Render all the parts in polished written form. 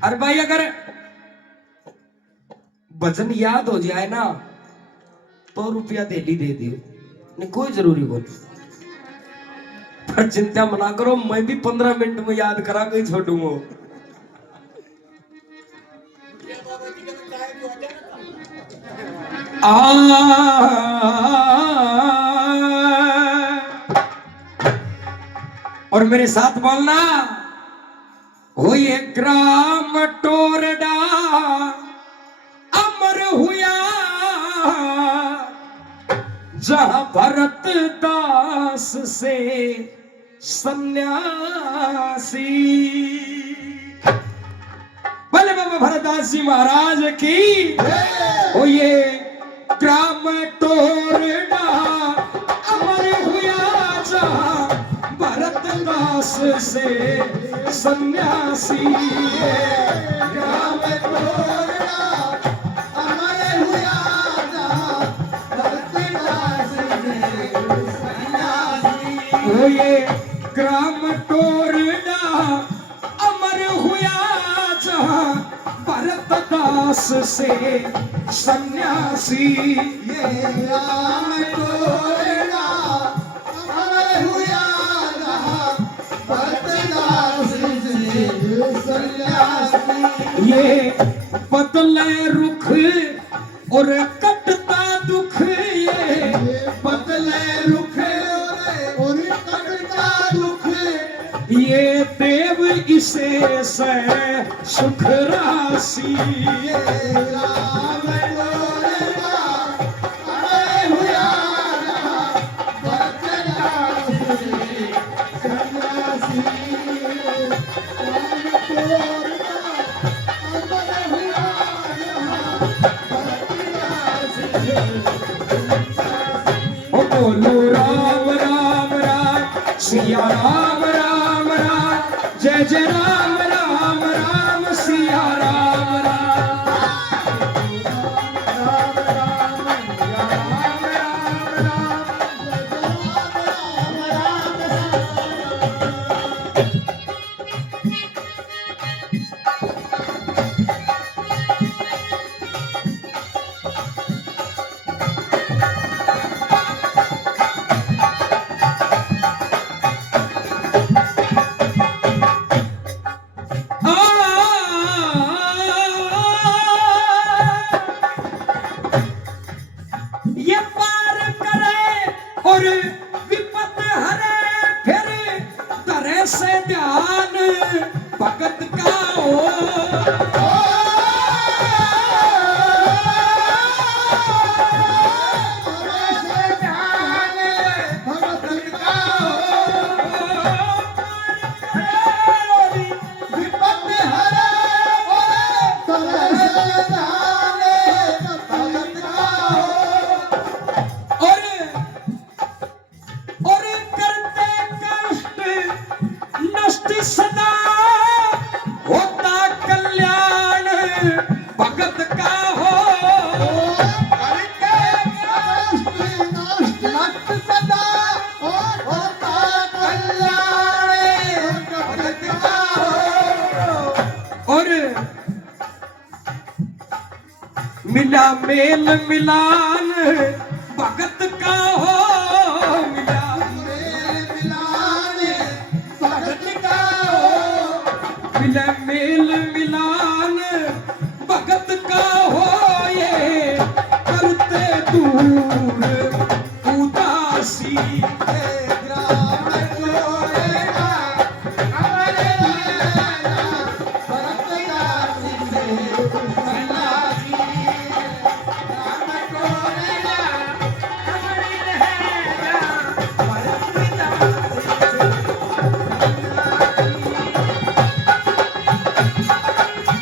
अरे भाई अगर भजन याद हो जाए ना तो रुपया डेली दे दियो, नहीं कोई जरूरी बोल। पर चिंता मना करो, मैं भी 15 मिनट में याद करा के छोड़ूंगा। और मेरे साथ बोलना, हो ये ग्राम टोरडा अमर हुआ जहां भरत दास से सन्यासी। भले बाबा भरतदास जी महाराज की। ओ ये ग्राम टोरडा अमर हुआ जहां भरत दास से सन्यासी। ग्राम टोरडा अमर हुआ जहां भरत दास से सन्यासी। ओ ये ग्राम टोरडा अमर हुआ जहां भरत दास से सन्यासी। ये ग्राम टोरडा अमर हुआ जहां भरत दास से सन्यासी। ये बदले रुख और कटता दुख, ये बदले रुख और कटता दुख, ये देव इसे से सुख राशि। ये राम टोरडा अमर हुआ जहां भरत दास से सन्यासी। राम टोरडा अमर हुआ जहां भरत दास से सन्यासी। ओ बोलो राम राम राम सिया राम राम राम, जय जय राम राम राम सिया राम राम। राम राम राम राम ये पार करे और विपत हरे, फिर तरह से ध्यान भगत का हो। सदा होता कल्याण भगत का हो। नष्ट सदा होता कल्याण भगत का हो। और मिला मेल मिलान भगत का हो। मिला मेल मिलान भगत का हो। मिला मेल मिलान भगत का हो। ये करते दूर उदासी। ग्राम टोरडा अमर हुआ भरत दास से सन्यासी। ग्राम टोरडा अमर हुआ भरत दास से सन्यासी।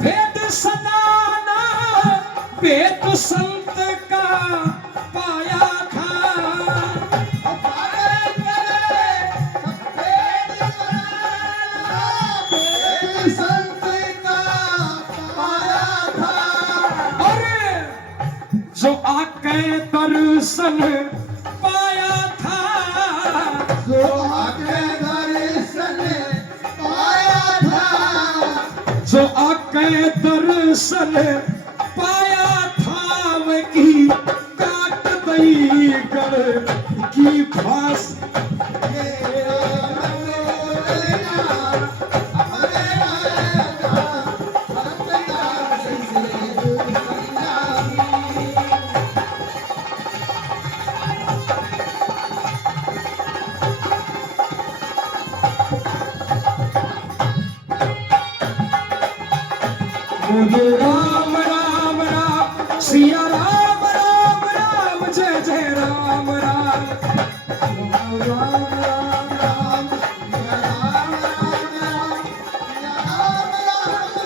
भेद सदाना भेद संत का पाया था। जो आके दर्शन पाया था, जो आके दर्शन पाया था, जो आके दर्शन पाया था, वही काट दई गढ़ की फांस। राम राम राम सिया राम राम राम जय जय राम राम। राम राम राम राम सिया राम राम राम सिया राम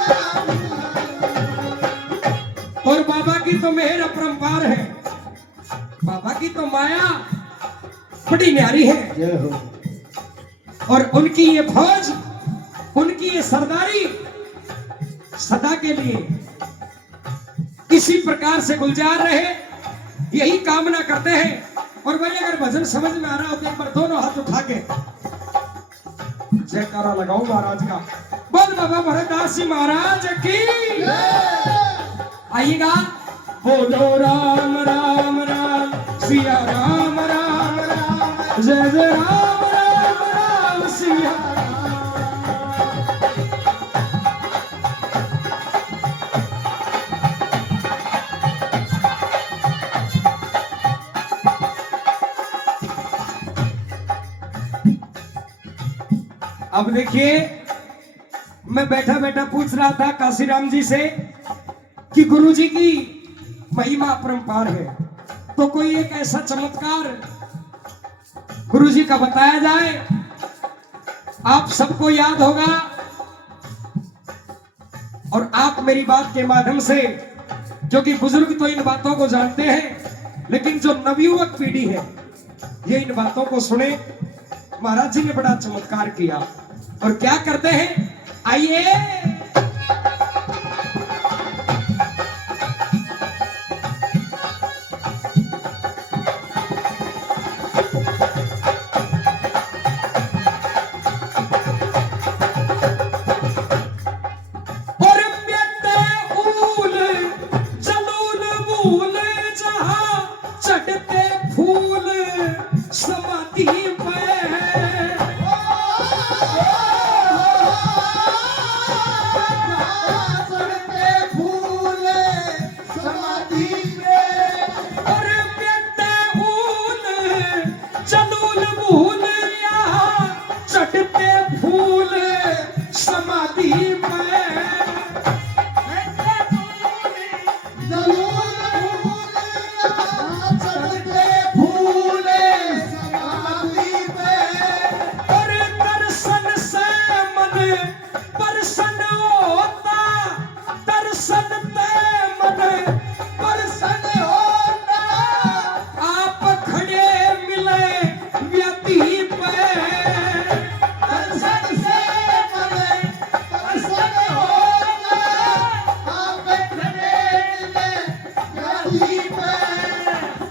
राम। और बाबा की तो मेहर अपरंपार है, बाबा की तो माया बड़ी न्यारी है। जय हो। और उनकी ये फौज, उनकी ये सरदारी सदा के लिए इसी प्रकार से गुलजार रहे, यही कामना करते हैं। और भाई अगर भजन समझ में आ रहा हो तो एक बार दोनों हाथ उठा के जयकारा लगाओ महाराज का। बोल बाबा भरतदास जी महाराज की। आइएगा। बोलो राम राम राम सिया राम राम राम जय जय राम राम राम सिया। अब देखिए, मैं बैठा बैठा पूछ रहा था काशीराम जी से कि गुरु जी की महिमा अपरंपार है, तो कोई एक ऐसा चमत्कार गुरु जी का बताया जाए। आप सबको याद होगा और आप मेरी बात के माध्यम से, जो कि बुजुर्ग तो इन बातों को जानते हैं, लेकिन जो नवयुवक पीढ़ी है ये इन बातों को सुने। महाराज जी ने बड़ा चमत्कार किया और क्या करते हैं, आइए। चढ़ते फूल समाधि पे, चढ़ते फूल समाधि पे, और बेटे फूल चलूल भूल यहाँ चढ़ते फूल समाधि पे।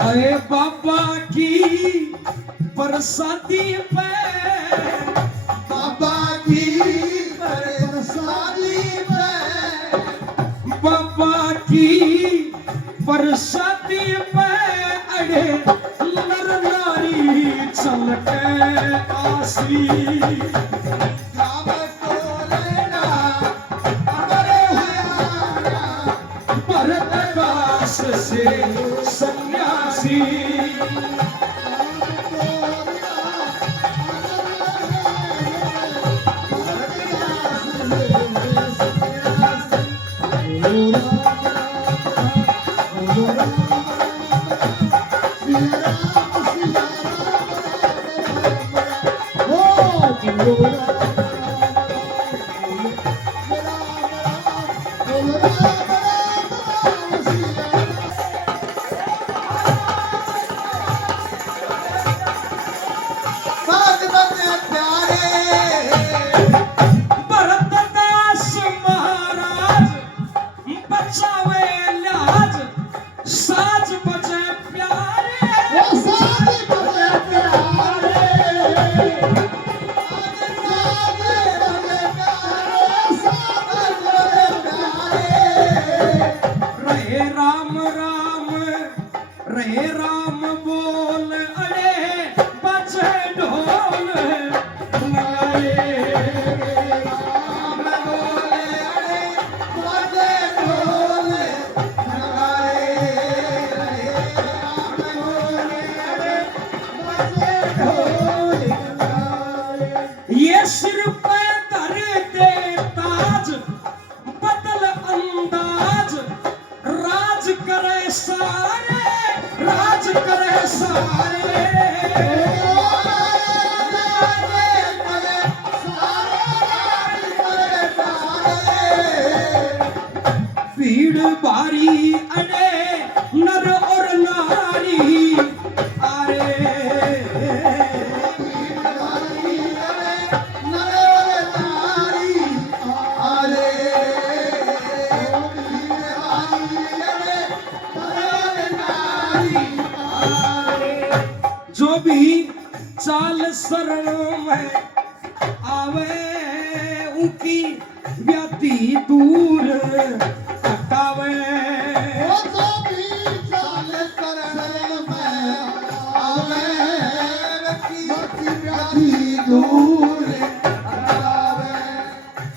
अरे बाबा की बरसाती पे, बाबा की बरसाती पे, बाबा की बरसाती पे, अरे नर नारी चल के आसी। भरतदास से सन्यासी, साथ बने प्यारे भरतदास महाराज बचावे लाज साज बजे प्यारे वो साथ बने प्यारे साथ बने प्यारे साथ बने प्यारे रहे राम राम रहे राम बोल अड़े बजे ढोल नगाड़े राम बोले अरे बजे ढोल नगाड़े राम बोले अरे बजे ढोल नगाड़े ये सिर पे धर दे ताज बदल अंदाज राज करे सारे राज करे सारे भीड़ भारी अड़े नर और नारी अरे जो भी चाल शरण में आवे उनकी व्याधि दूर हटावे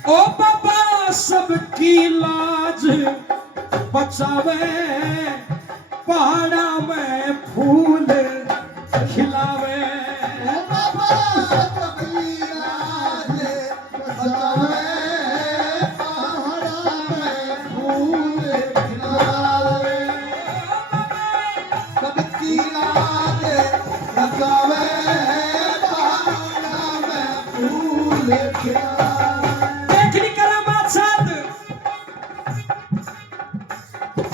ओ बाबा सबकी लाज बचावे पहाड़ा में फूल खिलावे देखनी करामात साथ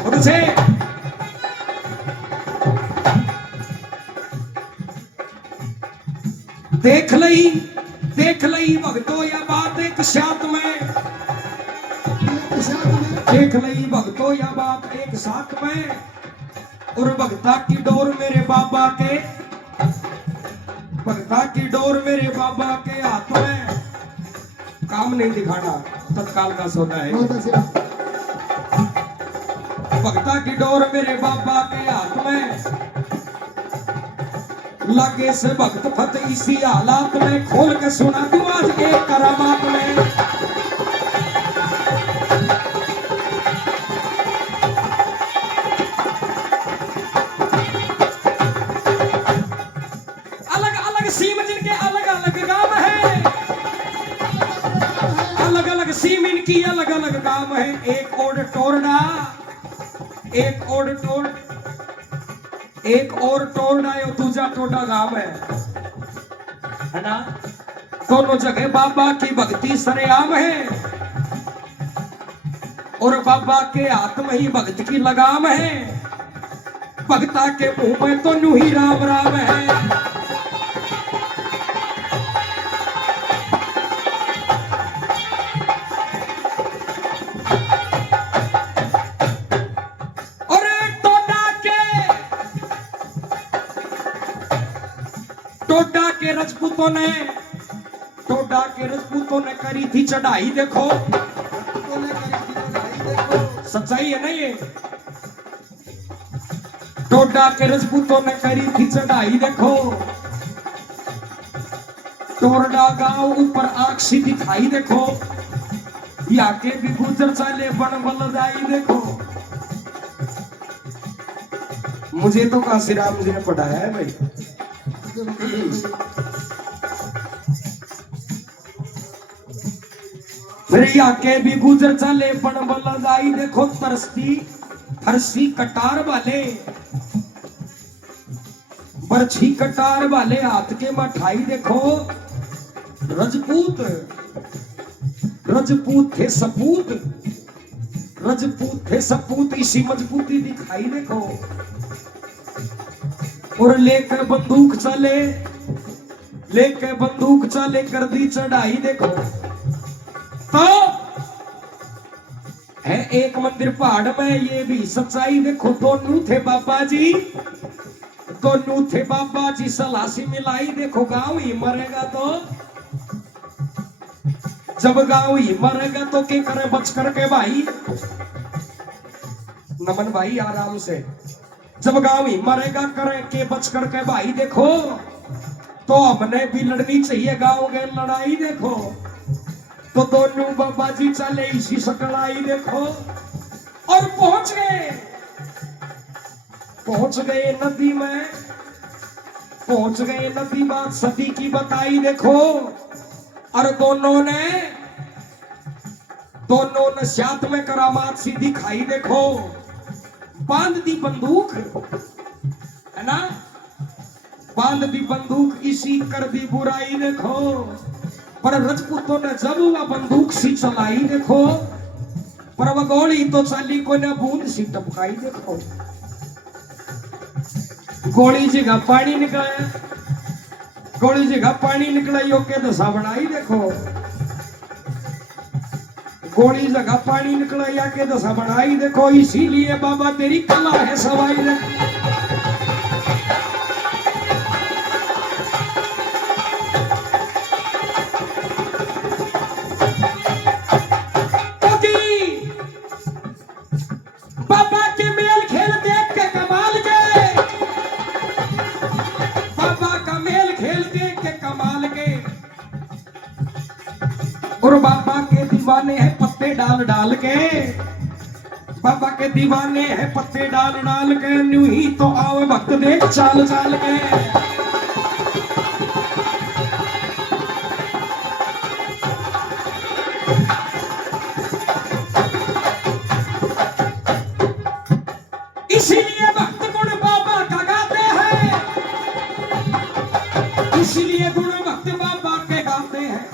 उनसे देख लई भगतो या बात एक साथ में देख लई भगतो या बात एक साथ में और भगता की डोर मेरे बाबा के भगता की डोर मेरे बाबा के हाथ में काम नहीं दिखाना तत्काल का सौदा है भगता की डोर मेरे बाबा के हाथ में लगे से भक्त फत इसी हालात में खोल के सुना तू आज एक करामात में अलग अलग सीम जिनके अलग अलग गांव है अलग अलग सीम इनकी अलग अलग गांव है एक ओड टोरडा एक और टोरडा है दूसरा टोडा गांव है ना दोनों जगह बाबा की भक्ति सरेआम है और बाबा के हाथ में ही भक्त की लगाम है भक्ता के मुंह में तो न्यू ही राम राम है टोडा के रजपूतों ने करी थी चढ़ाई देखो सच्चाई है ना ये टोडा के रजपूतों ने करी थी चढ़ाई देखो टोरडा गांव ऊपर आंख सी दिखाई देखो या के भी गुजर चाले बन बलदाई देखो मुझे तो काशी राम जी ने पढ़ाया है भाई फिर के भी गुजर चले पण बलदाई देखो तरसती फरसी कटार वाले बरछी कटार वाले हाथ के मठाई देखो रजपूत थे सपूत रजपूत थे सपूत, इसी मजबूती दिखाई देखो। और लेकर बंदूक चले, लेकर बंदूक चले, कर दी चढ़ाई देखो। तो है एक मंदिर पहाड़ में, ये भी सच्चाई देखो। दोनों थे बाबा जी, दोनों थे बाबा जी, सलासी मिलाई देखो। गांव ही मरेगा तो, जब गांव ही मरेगा तो क्या करे बच करके भाई। नमन भाई आराम से। जब गांव ही मरेगा करे के बच करके भाई देखो। तो हमने भी लड़नी चाहिए गांव के लड़ाई देखो। तो दोनों बाबा जी चले इसी सकड़ाई देखो। और पहुंच गए, पहुंच गए नदी में, पहुंच गए नदी। बात सती की बताई देखो। और दोनों ने साथ में करामात सी दिखाई देखो। बांध दी बंदूक, है ना, बांध दी बंदूक, इसी कर दी बुराई देखो। पर रजपूतों ने जब वह बंदूक सी चलाई देखो, पर वह गोली तो चली को न बूंद सी टपकाई देखो। गोली जगह पानी निकला, गोली जगह पानी निकला, यो के दशा बनाई देखो। गोली जगह पानी निकला या के दशा बनाई देखो। इसीलिए बाबा तेरी कला है सवाई देखो। बाबा के मेल खेल देख के कमाल के, बाबा का मेल खेल देख के कमाल के। और बाबा के दीवाने हैं पत्ते डाल डाल के, बाबा के दीवाने हैं पत्ते डाल डाल के। न्यू ही तो आवे भक्त देख चाल चाल के। इसीलिए भक्त गुण बाबा का गाते हैं, इसीलिए गुण भक्त बाबा के गाते हैं।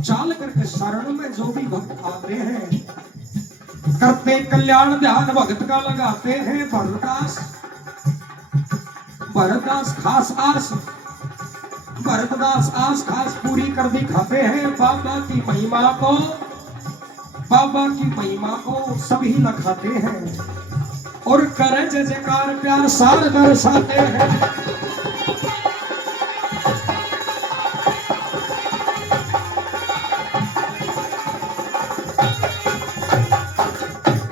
चाल करके शरण में जो भी भक्त आते हैं, करते कल्याण ध्यान भक्त का लगाते हैं। भरतदास, भरतदास खास आस, भरतदास आस खास पूरी कर दिखाते हैं। बाबा की महिमा को, बाबा की महिमा को सभी लखाते हैं। और करे जय जयकार प्यार सार दर्शाते हैं।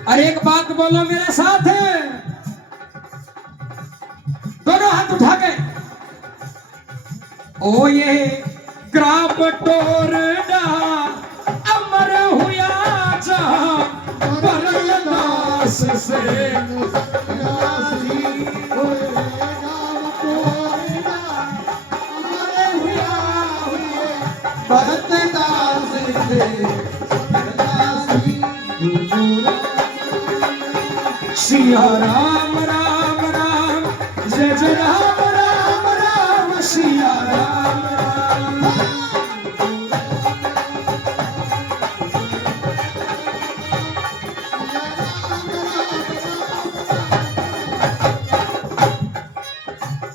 अरे एक बात बोलो मेरे साथ, दोनों हाथ उठा के। ओ ये ग्राम टोरडा अमर हुआ जहां भरतदास से। सिया राम राम राम, जय जय राम राम राम, सिया राम राम।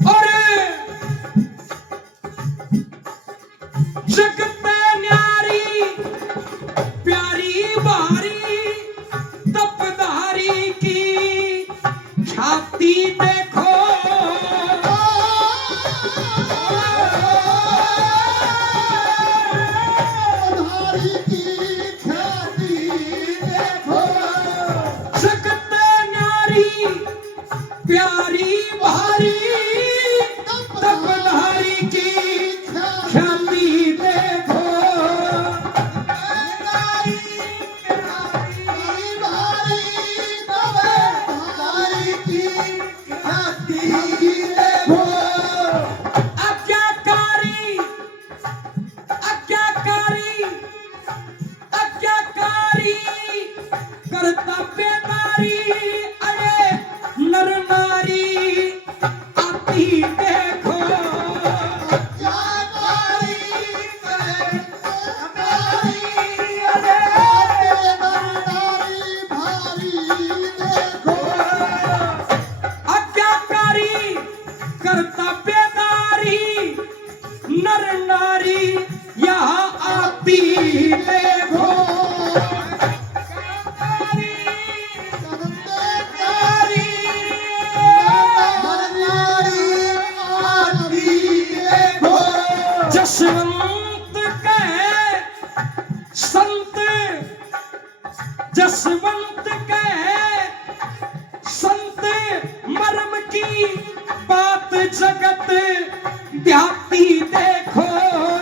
अरे जगत न्यारी प्यारी बारी तपधारी की ख्याति देखो। जगत न्यारी प्यारी भारी तपधारी की ख्याति देखो। आज्ञाकारी आज्ञाकारी आज्ञाकारी कर्तव्यकारी, अरे नर नारी आती देखो। जसवंत के संत मर्म की बात जगत व्यापी देखो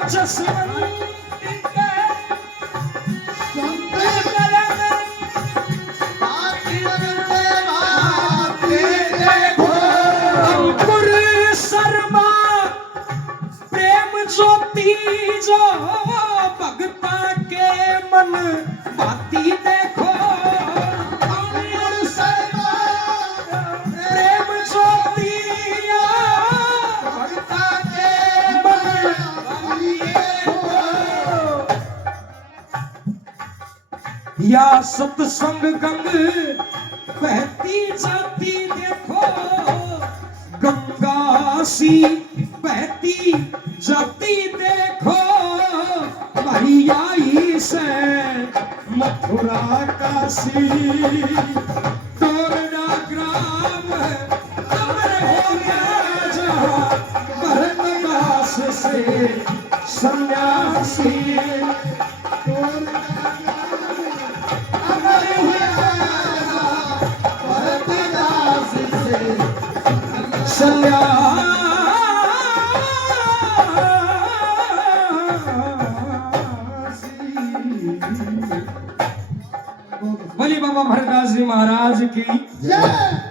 जसवंत के संत मर्म बाती देखो अंकुर शर्मा प्रेम ज्योति जो भगता के मन बाती देखो अंकुर शर्मा प्रेम ज्योति भगता के मन बाती देखो या सत्संग गंग बहती जाती देखो गंगा सी बहती जाती देखो महियाई से मथुरा काशी तोरना ग्राम अमर हो गया जहाँ भरतदास से सन्यासी अमर हुआ भरतदास से बोली बाबा भरतदास जी महाराज की जय